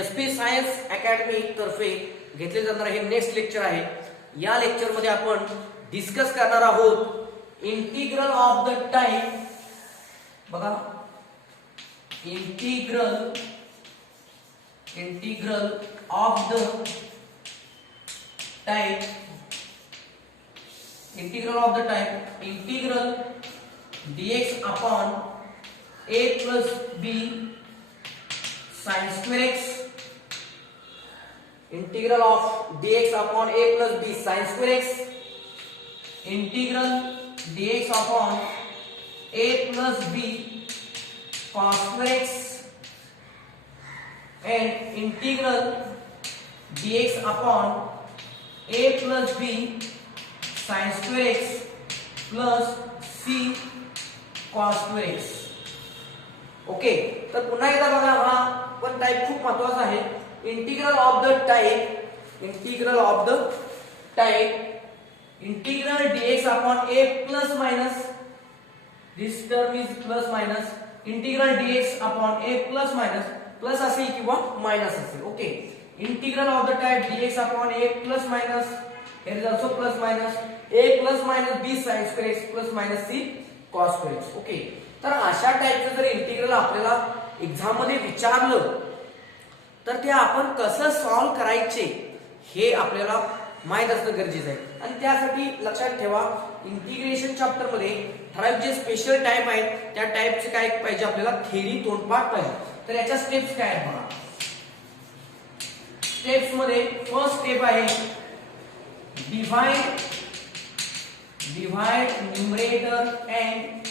SP science academy तर्फे घेतले जाणार हे नेक्स्ट लेक्चर आहे. या लेक्चर मध्ये आपण डिस्कस करणार आहोत इंटिग्रल ऑफ द टाइम. बघा, integral of the time, integral dx upon a plus b sin square x, integral of dx upon a plus b sin square x, integral dx upon a plus b cos square x, and integral dx upon a plus b sin square x plus c cos square x. Okay, तर पुन्हा एकदा बघा, हा पण type खूप महत्त्वाचा आहे. Integral of the type, integral dx upon a plus minus, this term is plus minus, integral dx upon a plus minus, plus असेल किंवा मायनस असेल. Okay, integral of the type dx upon a plus minus, here is also plus minus, a plus minus b sin square x plus minus c cos square x. Okay, तर अशा टाइपचं जर integral आपल्याला exam मध्ये विचारलं तर ते आपण कसं सॉल्व्ह करायचे हे आपल्याला माहित असणं गरजेचं आहे. आणि त्यासाठी लक्षात ठेवा, इंटिग्रेशन चॅप्टर मध्ये ठराविक जे स्पेशल टाइप आहेत त्या टाइपचे काय पाहिजे आपल्याला, थेरी तोंडपाठ पाहिजे. तर याच्या स्टेप्स काय आहेत बघा. स्टेप्स मध्ये फर्स्ट स्टेप आहे divide numerator end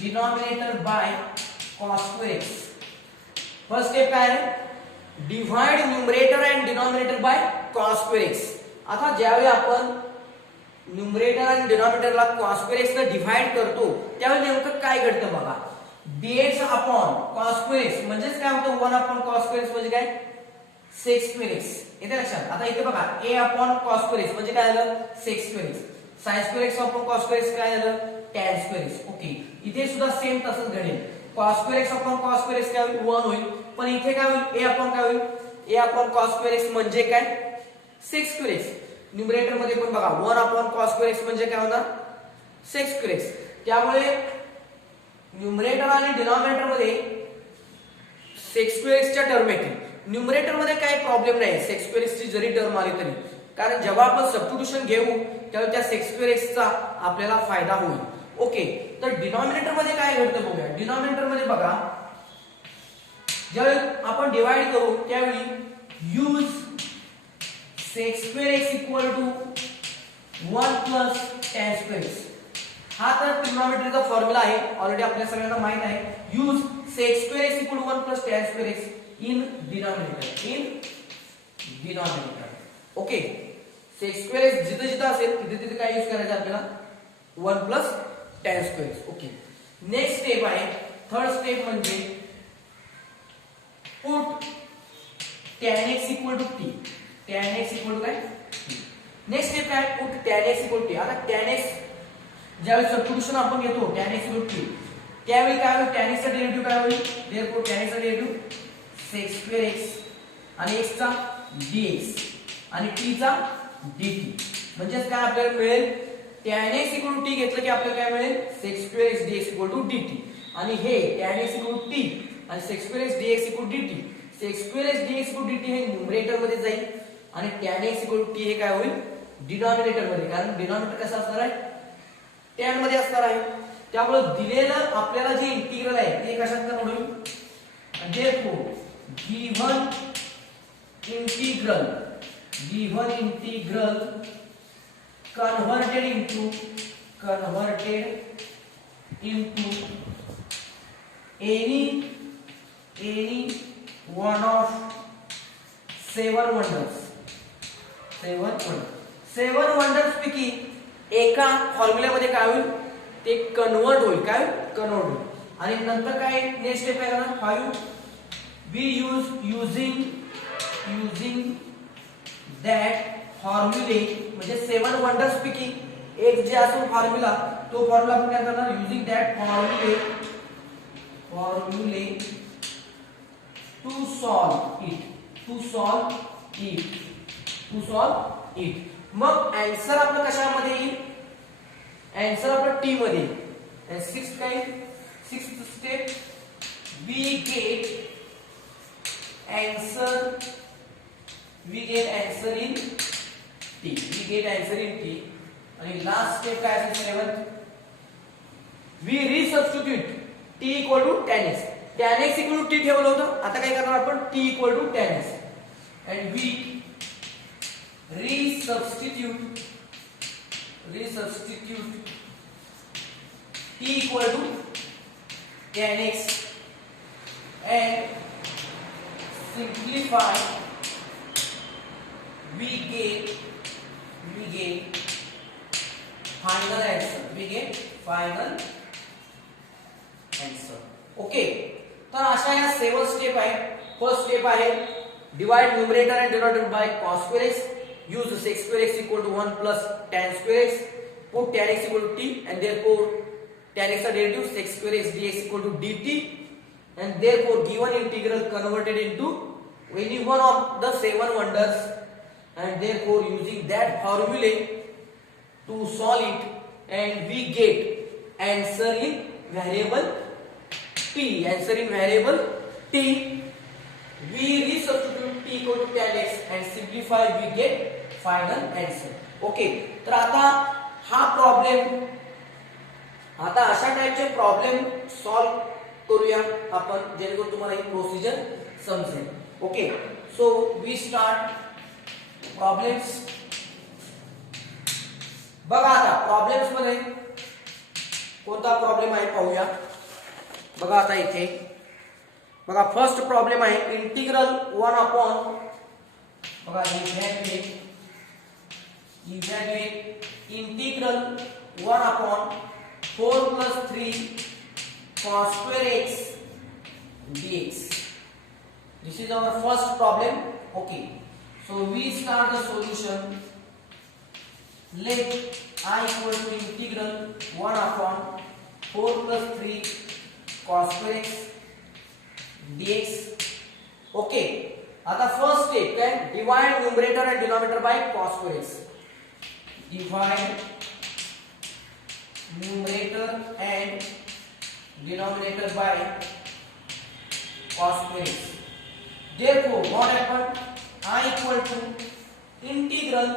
denominator by cos square x. First step काय आहे, divide numerator end denominator by cos square x. आता ज्यावेळी आपण न्यूमरेटर आणि डिनॉमिनेटरला cos square x ने डिवाइड करतो त्यावेळी नेमकं काय घडतं बघा. dx upon cos square x म्हणजे काय होतं, 1 upon cos square x म्हणजे काय, sec square x. येते लक्षात. आता इथे बघा, a upon cos square x म्हणजे काय झालं, sec square x. sin square x upon cos square x काय झालं, tan square x. ओके, इथे सुद्धा सेम तसंच घडेल. cos square x upon cos square x काय होईल, 1 होईल. पण इथे काय होईल, a upon काय होईल, a upon cos square x म्हणजे काय, sec square x. न्यूमरेटर मध्ये पण बघा, 1 upon cos square x म्हणजे काय होणार, sec square x. त्यामुळे न्यूमरेटर आणि डिनॉमिनेटर मध्ये sec square x च्या टर्म येतील. न्यूमरेटर मध्ये काही प्रॉब्लेम नाही sec square x ची जरी टर्म आली तरी, कारण जेव्हा आपण सबस्टिट्यूशन घेऊ तेव्हा त्या sec square x चा आपल्याला फायदा होईल. ओके, तर डिनॉमिनेटर मध्ये काय घडतं बघूया. डिनॉमिनेटर मध्ये बघा, ज्यावेळी आपण डिवाइड करू त्यावेळी use sec square x equal to 1 plus tan square x. हा तर ट्रिग्नोमेट्रीचा फॉर्म्युला आहे, ऑलरेडी आपल्या सगळ्यांना माहित आहे. Use sec square x equal to 1 plus tan square x in denominator. Okay, sec square x जिथे जिथे असेल तिथे काय यूज करायचं आपल्याला, 1 plus tan square x. Okay, next step आहे, थर्ड स्टेप म्हणजे put tan x equal to t. tan x equal to काय, नेक्स्ट स्टेप काय, put tan x equal to t. आता tan x ज्यावेळी सबस्टिट्यूशन आपण घेतो tan x equal to t, त्यावेळी काय होईल, tan x चा डेरिव्हेटिव्ह काय होईल, देयरफॉर tan x चा डेरिव्हेटिव्ह sec square x आणि x चा dx आणि t चा dt. म्हणजे काय आपल्याला मिळेल, tan x equal to t घेतलं की आपल्याला काय मिळेल, sec square x dx equal to dt. आणि हे tan x equal to t आणि sec square x dx equal to dt. sec square x dx equal to dt हे numerator मध्ये जाईल आणि tan x equal to t हे काय होईल, डिनॉमिनेटर मध्ये. कारण डिनॉमिनेटर कसं असणार आहे, tan मध्ये असणार आहे. त्यामुळे दिलेलं आपल्याला जे इंटिग्रल आहे ते कशात कन्वर्ट होईल, therefore given integral converted into any one of seven wonders पैकी एका फॉर्म्युल्यामध्ये काय होईल, ते कन्वर्ट होईल. काय कन्वर्ट होईल. आणि नंतर काय नेक्स्ट स्टेप आहे ना, 5 we using that formula. म्हणजे 7 वंडर्स पैकी एक जे असेल फॉर्म्युला, तो फॉर्म्युला आपण काय करणार, युजिंग दॅट फॉर्म्युले to solve it. To solve it. मग आन्सर आपलं कशामध्ये येईल? आन्सर आपलं टी मध्ये येईल. आणि sixth step we get answer in t. आणि लास्ट स्टेप काय असेल? 7th we resubstitute t equal to tan x. tan x equal to t ठेवलं होतं, आता काय करणार आपण? t equal to tan x and we resubstitute t equal to tan x and simplify. We get final answer. Okay, तर अशा या 7 step आहे. फर्स्ट स्टेप आहे divide numerator end denominator by cos square x. use sec square x equal to 1 plus tan square x. put tan x equal to t and therefore tan x are derivative sec square x dx equal to dt. And therefore given integral converted into any one of the 7 wonders, and therefore using that formula to solve it, and we get answer in variable t. We resubstitute t equal to tan x and simplify, we get final answer. Okay, तर आता हा problem, आता अशा टाइपचे problem solve करूया आपण, जेणेकरून तुम्हाला ही प्रोसिजर समजेल. Okay, so we start problems. बघा आता प्रॉब्लेम्स मध्ये कोणता प्रॉब्लेम आहे पाहूया. बघा आता इथे बघा, फर्स्ट प्रॉब्लेम आहे इंटिग्रल 1 अपॉन, बघा evaluate integral 1 upon 4 plus 3 cos square x dx. This is our first problem. Okay, so we start the solution. Let I equal to integral 1 upon 4 plus 3 cos square x dx. Okay, आता first step काय? divide numerator and denominator by cos square x. Divide numerator and denominator by cos square x. Therefore what happened? I equal to integral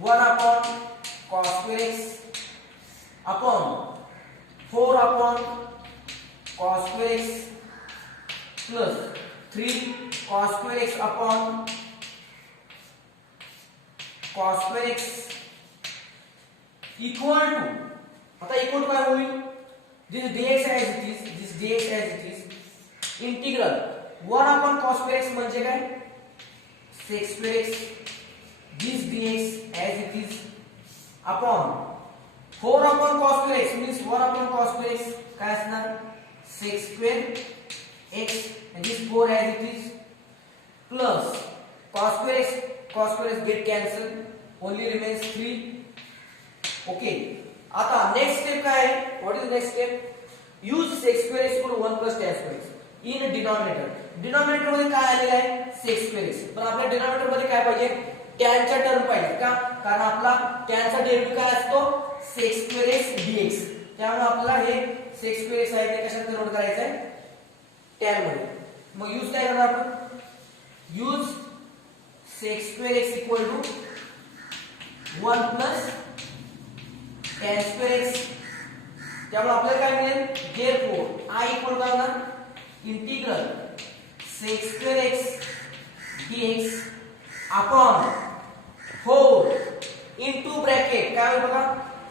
1 upon cos square x upon 4 upon cos square x plus 3 cos square x upon cos square x equal to, आता equal to काय होईल? This dx as it is, integral 1 upon cos square x म्हणजे काय? sec square x. This dx as it is upon 4 upon cos square x means 1 upon cos square x काय असणार? sec square x and this 4 as it is plus cos square x get cancelled, only remains 3. Okay, आता next step काय आहे? What is next step? Use sec square x equal to 1 plus tan square x in denominator. Denominator मध्ये काय आलेलं आहे? sec square x. पण आपल्या denominator मध्ये काय पाहिजे? tan चा टर्म पाहिजे का? कारण आपला tan चा डेरिव्हेटिव्ह काय असतो? sec square x dx. त्यामुळे आपल्याला हे sec square x आहे ते कशात कन्वर्ट करायचं आहे? tan मध्ये. मग यूज काय करणार आपण? Use sec square x equal to 1 plus tan square x. त्यामुळे आपल्याला काय मिळेल? therefore I equal काय होणार? Integral sec square x dx upon 4 into bracket काय होईल बघा?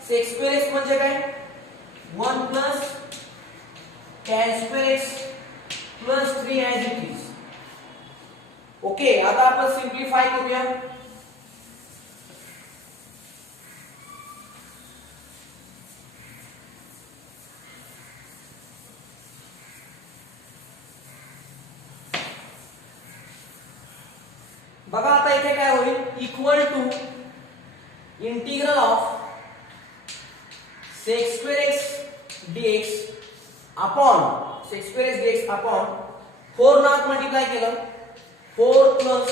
sec square x म्हणजे काय? 1 plus tan square x plus 3 as it is. Okay, आता आपण सिंप्लिफाय करूया. बघा आता इथे काय होईल? Equal to integral of sec square x dx upon sec square x dx upon 4 नात मल्टिप्लाय केलं 4 plus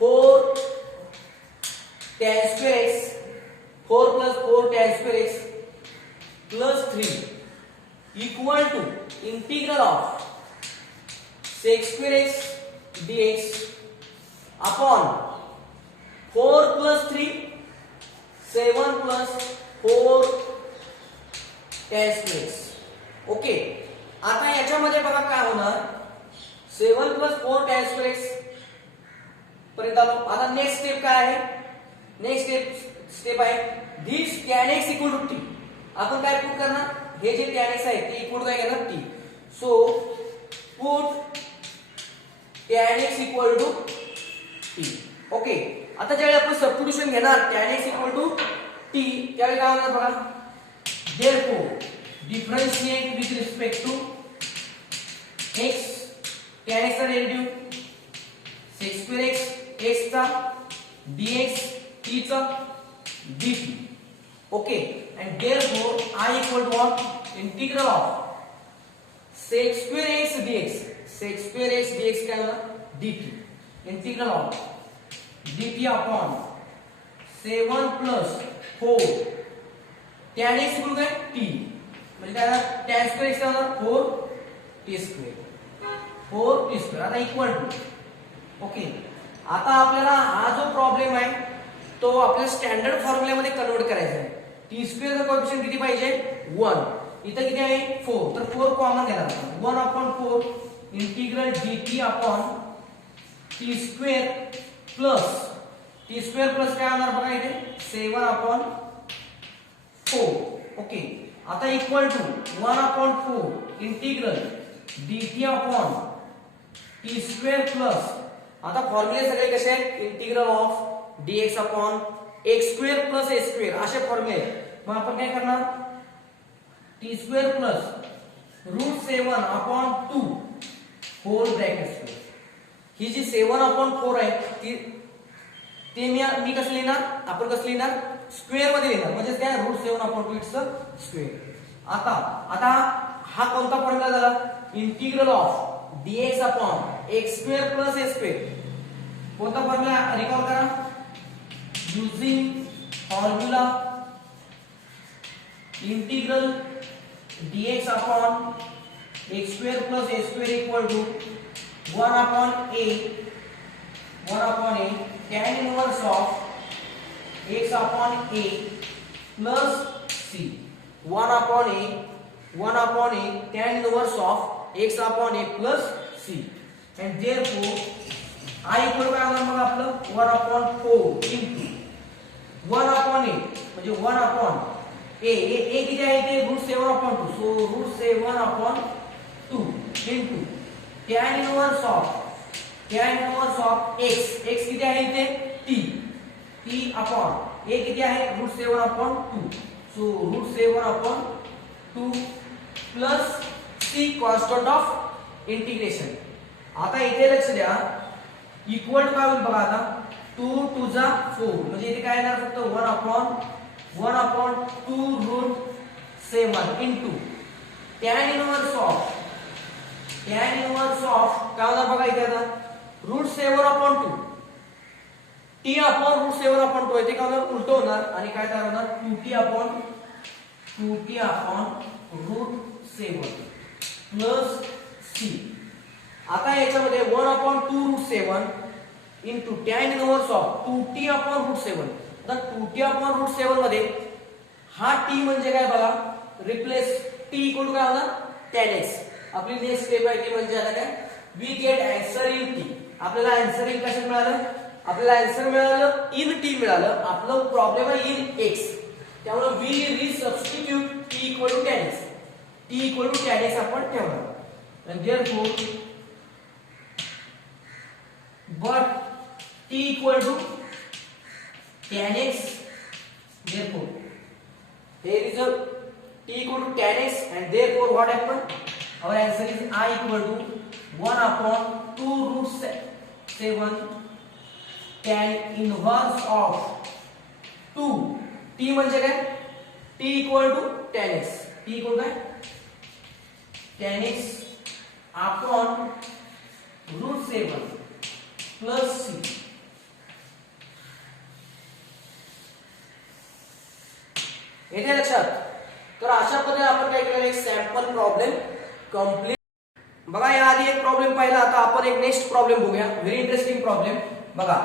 4 tan square x, 4 plus 4 tan square x plus 3 equal to integral of sec square x dx upon 4 plus 3 7 plus 4 tan square x. Okay, आता याच्यामध्ये बघा काय होणार, 7 plus 4 tan square x पर्यंत आलो. आता नेक्स्ट स्टेप काय आहे, नेक्स्ट स्टेप आहे this tan x equal to t. आपण काय पुट करणार, हे जे tan x आहे ते इक्वल टू काय घेणार t. So put tan x equal to t. Okay, आता ज्यावेळी आपण सबस्टिट्यूशन घेणार tan x equal to t, त्यावेळी काय होणार बघा, therefore differentiate with respect to x, tan x चा derivative sec square x x चा dx t चा dt. Okay, and therefore I equal to what, integral of sec square x dx, sec square x dx काय होणार dt, integral of dt upon 7 plus 4 tan x equal काय t, म्हणजे काय tan square x होणार 4 t square, 4 t square. आता equal to, okay, आता आपल्याला हा जो प्रॉब्लेम आहे तो आपल्या स्टँडर्ड फॉर्म्युल्यामध्ये कन्वर्ट करायचा आहे. टी स्क्वेअर चा कोएफिशियंट किती पाहिजे 1, इथं किती आहे 4, तर 4 कॉमन घेणार, 1/4 integral dt upon T square plus काय होणार बघा इथे 7/4. ओके, आता equal to 1/4 integral dt upon T square plus, आता फॉर्म्युले सगळे कसे आहेत, integral of dx upon x square plus a square असे फॉर्म्युले. मग आपण काय करणार, T square plus √7/2 whole bracket square. ही जी 7/4 आहे ती मी कसं लिहिणार, आपण कसं लिहिणार स्क्वेअर मध्ये लिहिणार, म्हणजे काय √7/2 इट्स स्क्वेअर. आता हा कोणता फॉर्म्युला झाला, integral of dx upon x square plus a square. कोणता फॉर्म्युला रिकॉल करा, using formula integral dx upon x square plus a square equal to 1/a tan inverse of x upon a plus c, 1/a tan inverse of x upon a plus c, and therefore I equal काय होणार मग आपलं 1/4 into 1/a म्हणजे 1/a किती आहे ते √7/2, so √7/2 into tan inverse of x किती आहे इथे t अपॉन a किती आहे √7/2, so √7/2 plus c constant of integration. आता इथे लक्ष द्या, इक्वल टू काय होईल बघा, आता 2 2 जा 4 म्हणजे इथे काय येणार फक्त 1/2 √7 into tan inverse of काय होणार बघा इथे आता √7/2 t अपॉन √7/2 इथे काय होणार उलट होणार आणि काय तयार होणार 2t अपॉन √7 प्लस c. आता याच्यामध्ये 1/2 √7 into tan inverse of 2t upon √7. आता 2t अपॉन √7 मध्ये हा t म्हणजे काय बघा, रिप्लेस t इक्वल टू काय होणार tan x. आपली नेक्स्ट स्टेप आहे ती म्हणजे आता काय, we get answer in t. आपल्याला आन्सर इन कशात मिळालं, आपल्याला आन्सर मिळालं इन t मिळालं. आपलं प्रॉब्लेम आहे इन x, त्यामुळे we resubstitute t equal to tan x. t equal to tan x आपण ठेवणार, and therefore but t equal to tan x, therefore here is a t equal to tan x, and therefore what happened, our answer is I equal to 1/2 √7 tan inverse of 2 t म्हणजे काय t equal to tan x, t equal काय tan x upon √7 plus C. येते लक्षात. तर अशा पद्धतीने आपण काय केलं, एक सॅम्पल प्रॉब्लेम कंप्लीट. बघा या आधी एक प्रॉब्लेम पाहिला, आता आपण एक नेक्स्ट प्रॉब्लेम बघूया. Very interesting problem. बघा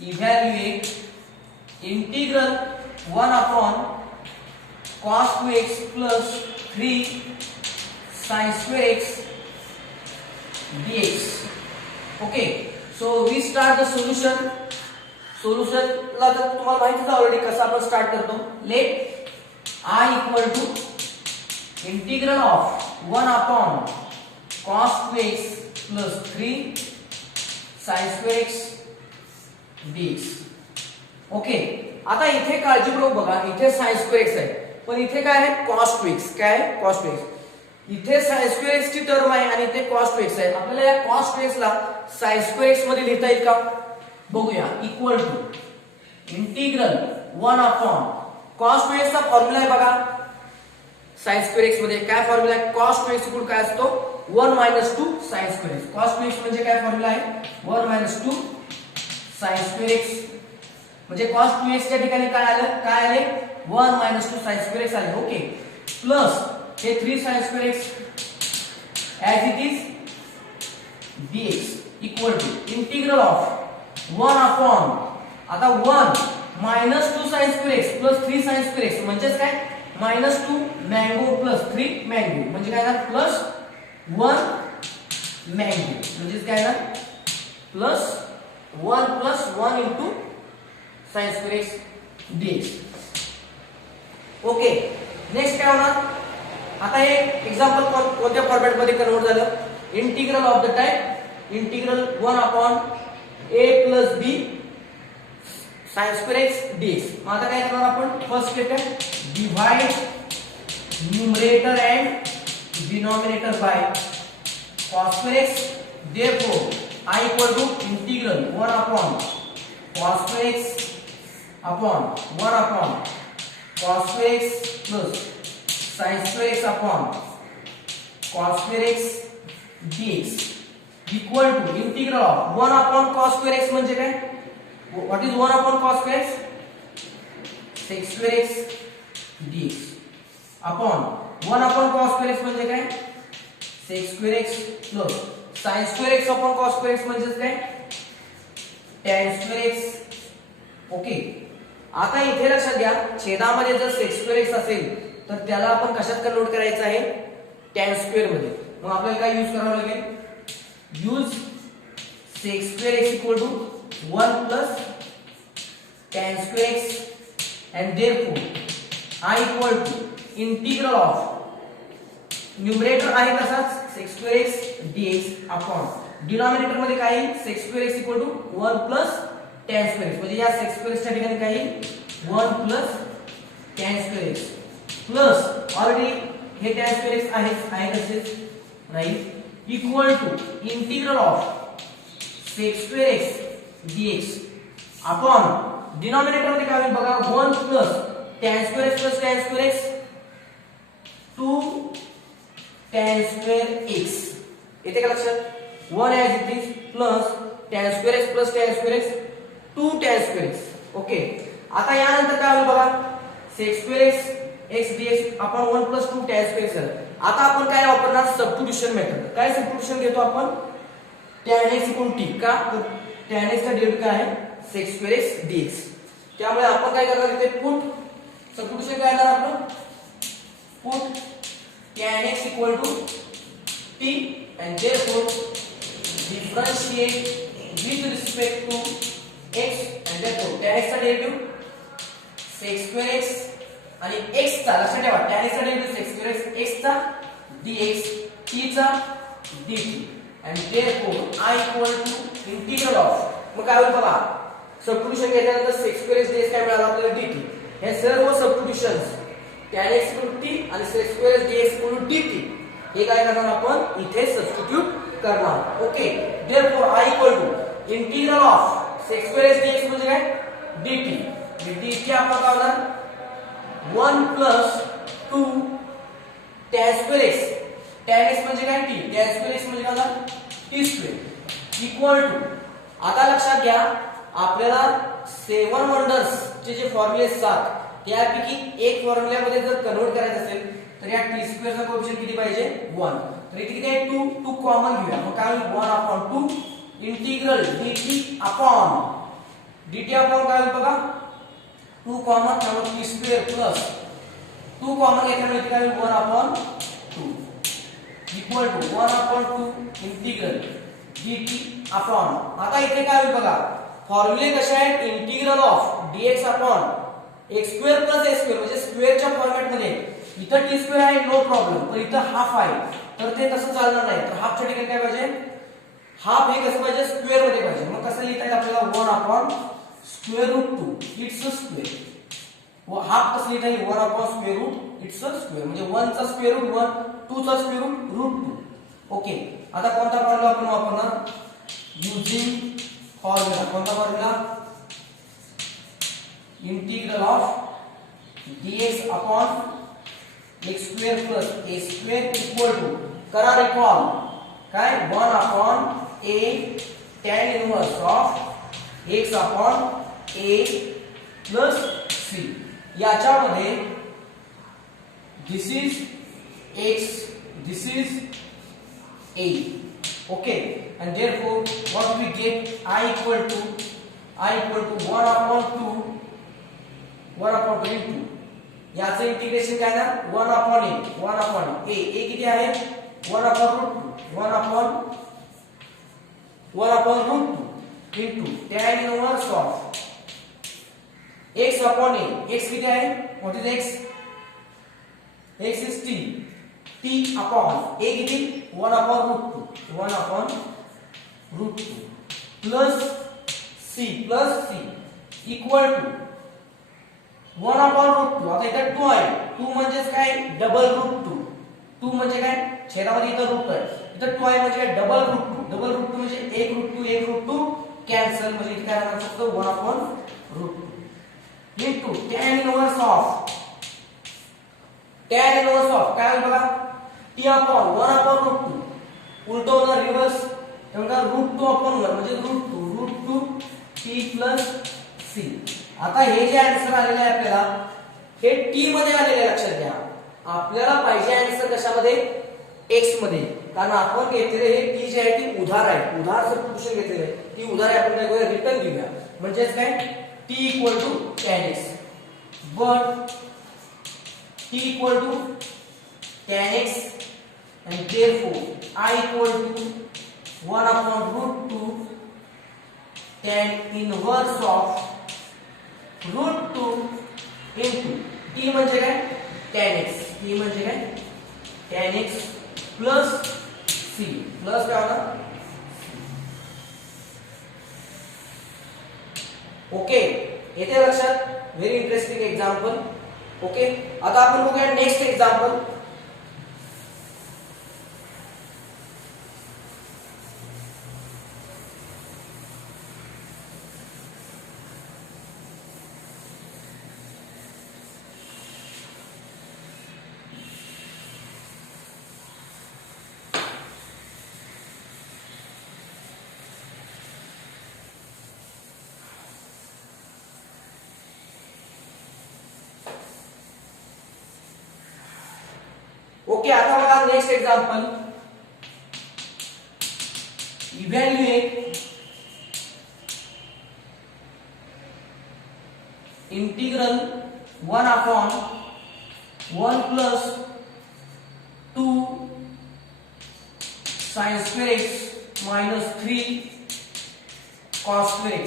evaluate integral 1 upon cos 2x plus 3 sin square x dx. Okay, so we start the solution. सोल्युशनला तर तुम्हाला माहितीच आहे ऑलरेडी कसं आपण स्टार्ट करतो. Let I equal to integral of 1 upon cos 2x plus 3 sin square x dx. Okay, आता इथे काळजीपूर्वक बघा, इथे sin square x आहे, पण इथे काय आहे cos 2x. काय आहे cos 2x. इथे sin square x ची टर्म आहे आणि इथे cos 2x आहे. आपल्याला या cos 2x ला sin square x मध्ये लिहिता येईल का बघूया. Equal to integral 1 upon cos 2x चा फॉर्म्युला आहे बघा. sin square x मध्ये काय फॉर्म्युला आहे, cos 2x इक्वल काय असतो 1 - 2 sin square x. cos 2x म्हणजे काय फॉर्म्युला आहे 1 - 2 sin square x. म्हणजे cos 2x च्या ठिकाणी काय आले 1 - 2 sin square x आले. ओके, प्लस हे 3 sin square x as it is dx equal to integral of 1 upon आता 1 - 2 sin square x plus 3 sin square x म्हणजे काय -2 मँगो प्लस 3 मँगो म्हणजे काय झालं प्लस 1 मँगो म्हणजे काय झालं plus 1 plus 1 into sin square x dx. Okay, next काय होणार. आता हे एक्झाम्पल कोणत्या फॉर्मॅट मध्ये कन्वर्ट झालं. Integral of the type integral 1 upon a plus b sin square x dx. मग आता काय करणार आपण, फर्स्ट स्टेप आहे divide numerator and denominator by cos square x. therefore I equal to integral 1 upon cos square x upon 1 upon cos square x plus sin square x upon cos square x dx equal to integral of 1 upon cos square x म्हणजे काय, what is 1 upon cos square x, sec square x dx upon 1 upon cos square x म्हणजे काय sec square x plus sin square x upon cos square x म्हणजे काय tan square x. Okay, आता इथे लक्षात घ्या, छेदामध्ये जर sec square x असेल तर त्याला आपण कशात कन्वर्ट करायचं आहे tan square मध्ये. मग आपल्याला काय यूज करावं लागेल, use sec square x equal to 1 plus tan square x and therefore I equal to integral of numerator आहे तसाच sec square x dx upon denominator मध्ये काय आहे sec square x equal to 1 plus tan square x म्हणजे या sec square x च्या ठिकाणी काय आहे 1 plus tan square x plus already हे tan square x आहे तसेच right equal to integral of sec square x dx upon denominator मध्ये काय होईल बघा 1 plus tan square x plus tan square x 2 tan square x. येते का लक्षात 1 as it is plus tan square x plus tan square x 2 tan square x. Okay, आता यानंतर काय होईल बघा sec square x x dx आपण 1 plus 2 tan square x झालं. आता आपण काय वापरणार सबस्टिट्यूशन मेथड. काय सबस्टिट्यूशन घेतो आपण tan x t का tan x चा डेरिव्हेटिव्ह काय आहे sec square x dx. त्यामुळे आपण काय करणार इथे पुट सबस्टिट्यूशन काय करणार आपण put tan x t and therefore differentiate with respect to x and therefore tan x चा डेरिव्हेटिव्ह sec square x आणि x चा लक्षात ठेवा tan x चा डेरिव्हेटिव्ह sec square x चा dx t चा dt and therefore I equal to integral of मग काय होईल बघा सबस्टिट्यूशन केल्यानंतर sec square x dx काय मिळालं आपल्याला dt. हे सर्व सबस्टिट्यूशन्स tan x t आणि sec square x dx dt हे काय करणार आपण इथे सबस्टिट्यूट करणार. Okay, therefore I equal to integral of sec square x dx म्हणजे काय dt dt आपण काय होणार 1 plus 2 tan square x tan x म्हणजे काय t, tan स्क्वेअर x म्हणजे काय t स्क्वेअर इक्वल टू, आता लक्षात घ्या आपल्याला 7 वंडर्स चे जे फॉर्म्युले असतात त्यापैकी एक फॉर्म्युल्यामध्ये जर कन्वर्ट करायचं असेल तर या t स्क्वेअर चा कोएफिशियंट किती पाहिजे 1, तर इथे किती आहे 2, 2 कॉमन घेऊया, मग काय होईल 1/2 इंटिग्रल dt अपॉन काय होईल बघा 2 कॉमन त्यामुळे t स्क्वेअर प्लस 2 कॉमन घेतल्यामुळे काय होईल 1/2 equal to 1/2 integral dt upon, आता इथे काय होईल बघा फॉर्म्युले कसे आहेत integral of dx upon x square plus a square म्हणजे स्क्वेअरच्या फॉर्मॅट मध्ये, इथं t स्क्वेअर आहे नो प्रॉब्लेम, पण इथं हाफ आहे तर ते तसं चालणार नाही, तर हाफच्या ठिकाणी काय पाहिजे हाफ हे कसं पाहिजे स्क्वेअर मध्ये पाहिजे, मग कसं लिहिता येईल आपल्याला 1/√2 इट्स स्क्वेअर, व हाफ कसं लिहिता येईल 1/√2 इट्स स्क्वेअर म्हणजे 1 चा स्क्वेअर रूट 1, 2 चा स्क्वेअर रूट 2. ओके, आता कोणता फॉर्म्युला आपण वापरणार युजिंग फॉर्म्युला, कोणता formula integral of dx upon x square plus a square equal to, करा रिकॉल काय 1/a tan inverse of x upon a plus c, याच्यामध्ये this is x, this is a. Okay, and therefore what we get I equal to 1/2 into याचं integration काय ना 1/a किती आहे 1/√2 into tan inverse of x upon a, x किती आहे what is x, x is t upon a किती 1/√2 plus c equal to 1/√2, आता इथे 2 आहे, 2 म्हणजे काय डबल रूट 2 म्हणजे काय छेदामध्ये इथं रूट आहे, इथं 2 आहे म्हणजे काय डबल रूट 2 म्हणजे 1 रूट 2 कॅन्सल, म्हणजे इथे काय राहणार फक्त 1/√2 into tan inverse of काय होईल बघा t upon 1/√2 उलट होणार रिवर्स, तेव्हा √2 upon 1 म्हणजे √2 t plus c. आता हे जे आन्सर आलेले आहे आपल्याला हे t मध्ये आलेले, लक्षात घ्या आपल्याला पाहिजे आन्सर कशामध्ये x मध्ये, कारण आपण घेतलेले हे t जे आहे ती उधार आहे, उधार सबस्टिट्यूशन घेतलेले आहे, ती उधार आहे आपण काय करूया रिटर्न घेऊया, म्हणजे काय t equal to tan x, but t equal to tan x and therefore I equal to 1/√2 tan inverse of √2 into t म्हणजे काय tan x, t म्हणजे काय tan x plus c plus काय होणार ओके, येते लक्षात, व्हेरी इंटरेस्टिंग एक्झाम्पल. ओके, आता आपण बघूया नेक्स्ट एक्झाम्पल. ओके, आता बघा next example. Evaluate integral 1/1 plus 2 sin square x minus 3 cos square x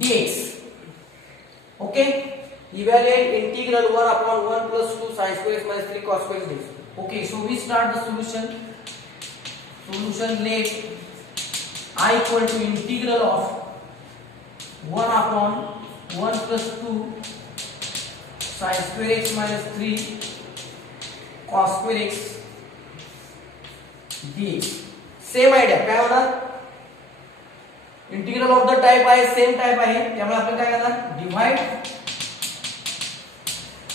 dx. Okay, evaluate integral 1/1 plus 2 sin square x minus 3 cos square x dx. Okay, so we start the solution. Let I equal to integral of 1/1 plus 2 sin square x minus 3 cos square x dx. Same idea काय होणार, integral of the type आहे same type आहे, त्यामुळे आपण काय करणार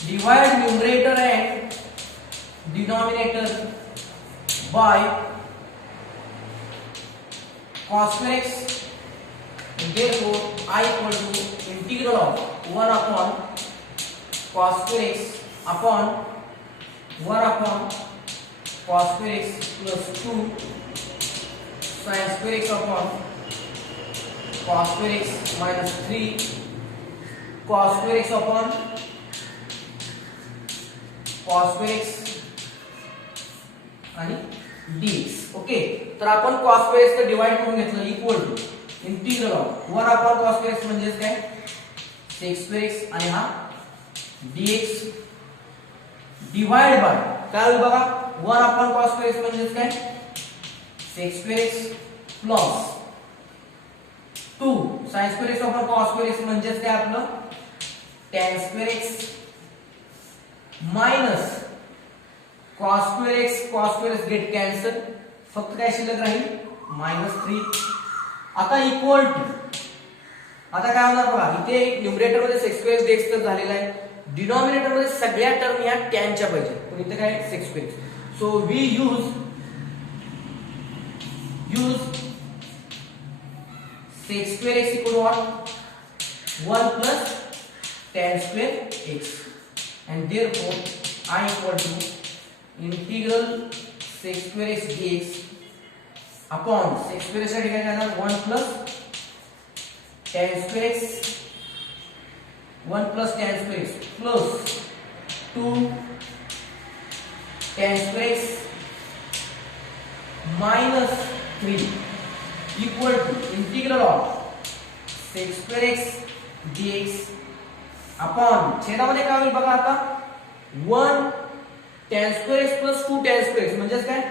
divide numerator and denominator by cos square x, and therefore I equal to integral of 1 upon cos square x upon 1 upon cos square x plus 2 sin square x upon cos square x minus 3 cos square x upon cos square x आणि dx. Okay, तर आपण cos square x divide करून घेतलं equal to integral of 1 upon cos square x म्हणजे काय sec square x आणि हा dx divide by काय होईल बघा 1 अपॉन cos square x म्हणजे काय sec square x plus 2 sin square x upon cos square x म्हणजे काय आपलं tan square x minus cos square x get cancel, फक्त काय शिल्लक राहील -3. आता इक्वल टू आता काय होणार बघा इथे न्यूमरेटर मध्ये sec square x dx तर झालेला आहे, डिनॉमिनेटर मध्ये सगळ्या टर्म या tan च्या पाहिजे, पण इथे काय sec square x. So we use sec square x equal to what 1 plus tan square x, and therefore I equal to integral sec square x dx upon sec square x साठी काय करणार 1 plus tan square x 1 plus tan square x plus 2 tan square x minus 3 equal to integral of sec square x dx upon छेदामध्ये काय होईल बघा आता 1 tan square x plus 2 tan square x म्हणजे काय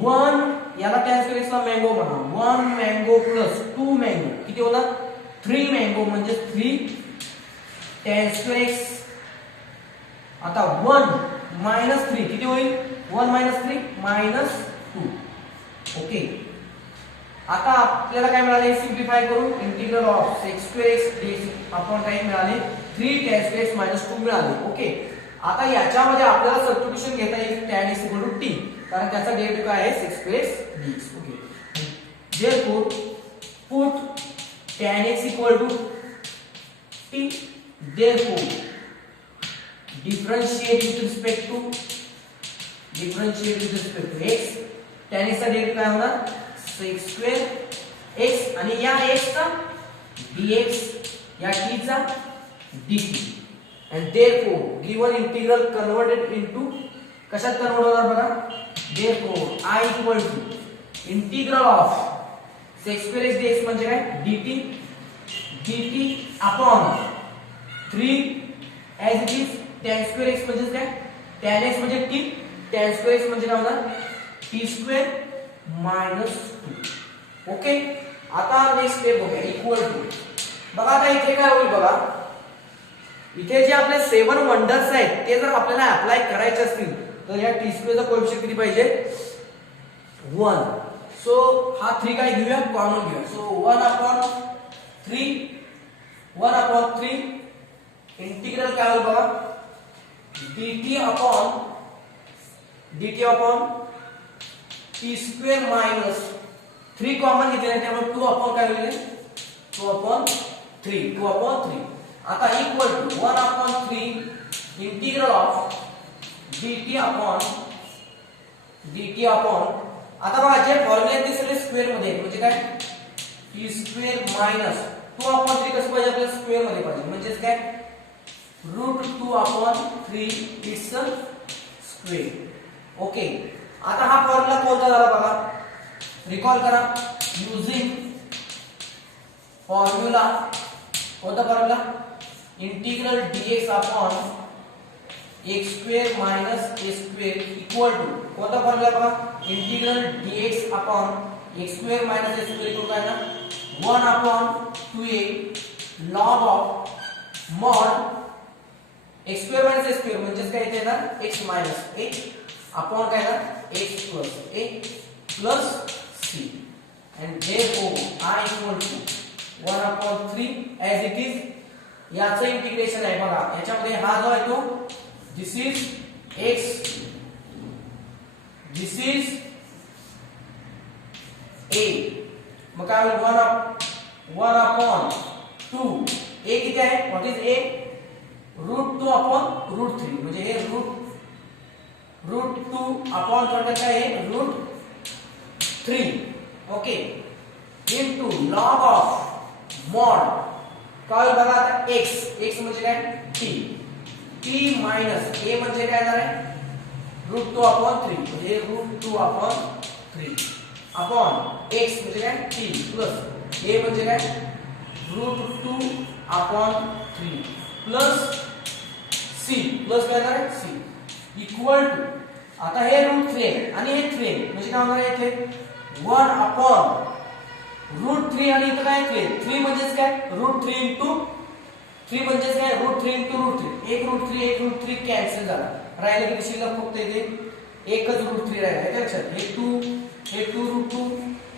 1 याला tan square x ला mango म्हणा 1 मँगो plus 2 मँगो किती होणार 3 मँगो म्हणजे 3 tan square x. आता 1 minus 3 किती होईल 1 minus 3 -2. ओके, आता आपल्याला काय मिळाले सिम्प्लिफाय करून integral of sec square x dx आपण काय मिळाले 3 tan square x -2 मिळाले. ओके, आता याच्यामध्ये आपल्याला सबस्टिट्यूशन घेता येईल tan x = t, कारण त्याचा डेरिव्हेटिव्ह काय आहे sec square x dx. Okay, therefore put tan x = t, therefore differentiate with respect to x. tan x चा डेरिव्हेटिव्ह काय होणार sec square x आणि या x चा dx या t चा dt, and therefore given integral converted into कशात convert होणार बघा therefore I equal to integral of sec square x dx म्हणजे काय dt upon 3 as it is tan square x म्हणजे काय tan x म्हणजे t, tan square x म्हणजे काय होणार t square -2. ओके, आता नेक्स्ट स्टेप बघूया इक्वल टू बघा आता इथे काय होईल बघा इथे जे आपले 7 वंडर्स आहेत ते जर आपल्याला अप्लाय करायचे असतील तर या t स्क्वेअरचा कोएफिशियंट किती पाहिजे 1. सो हा 3 काय घेऊया कॉमन घेऊया. सो 1 upon 3 इंटिग्रल काय होईल बघा dt upon t square minus 3 common घेतले त्यामुळे 2 अपॉन काय होईल 2 upon 3. आता equal to 1 upon 3 integral of dt upon आता बघा जे फॉर्म्युला ते सगळे स्क्वेअर मध्ये म्हणजे काय t स्क्वेअर मायनस 2 upon 3 कसं पाहिजे आपल्याला स्क्वेअर मध्ये पाहिजे म्हणजे काय √2 upon 3 it's a square. Okay, आता हा फॉर्म्युला कोणता झाला बघा रिकॉल करा युजिंग फॉर्म्युला कोणता formula integral dx upon x square minus a square equal to कोणता फॉर्म्युला बघा integral dx upon x square minus a square equal काय ना 1 upon 2a log of mod x square minus a square म्हणजे काय येते ना x minus a upon काय ना x plus a plus c, and therefore I equal to 1 upon 3 as it is. याचं integration आहे बघा याच्यामध्ये हा जो आहे तो this is x this is a. मग काय होईल 1/2. a किती आहे? What is a? √2/√3 म्हणजे हे √2/3 काय आहे? √3. Okay. Into log of mod काय होईल बघा आता x म्हणजे काय? t मायनस a म्हणजे काय येणार आहे? √2/3 म्हणजे √2/3 अपॉन x म्हणजे काय? t प्लस a म्हणजे काय? √2/3 प्लस c प्लस काय येणार आहे? c इक्वल टू आता हे √3 आणि हे 3 म्हणजे काय होणार आहे? इथे 1/√3 आणि इथं काय 3 म्हणजेच काय? √3 इंटू 3 म्हणजेच काय? √3 इंटू √3 एक √3 कॅन्सल झाला. राहिले किती शिल्लक? फक्त इथे एकच √3 राहिला. आहे लक्षात? हे 2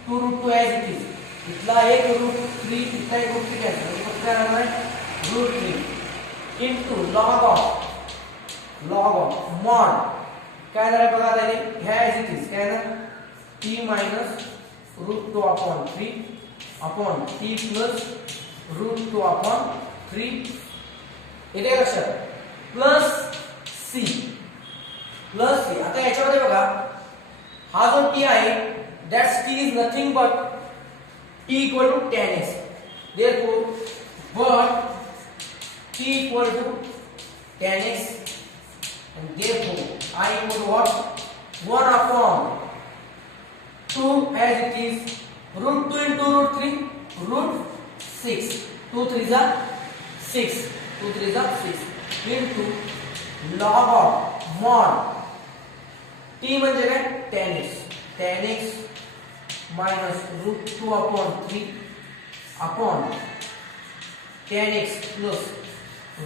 √2 ॲज इट इज. इथला एक √3 इथला एक √3 कॅन्सल म्हणजे फक्त काय राहणार आहे? √3 इंटू लॉग ऑफ मॉड काय झालं बघा आता हे ॲज इट इज काय ना t minus √2/3 upon t plus √2/3 इथे लक्षात प्लस c आता याच्यामध्ये बघा हा जो t आहे that's t is nothing but t equal to tan x. therefore but t equal to tan x and therefore I equal to what? 1/2 as it is √2 into √3 √6 2 3s are 6 into log of mod t म्हणजे काय? tan x minus √2/3 upon tan x plus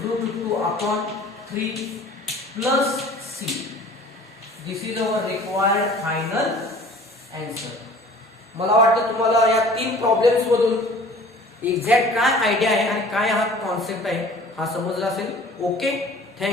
√2/3 plus c. This is our required final answer. मला वाटतं तुम्हाला या 3 problems मधून exact काय idea आहे आणि काय हा कॉन्सेप्ट आहे हा समजला असेल. Okay, thank you.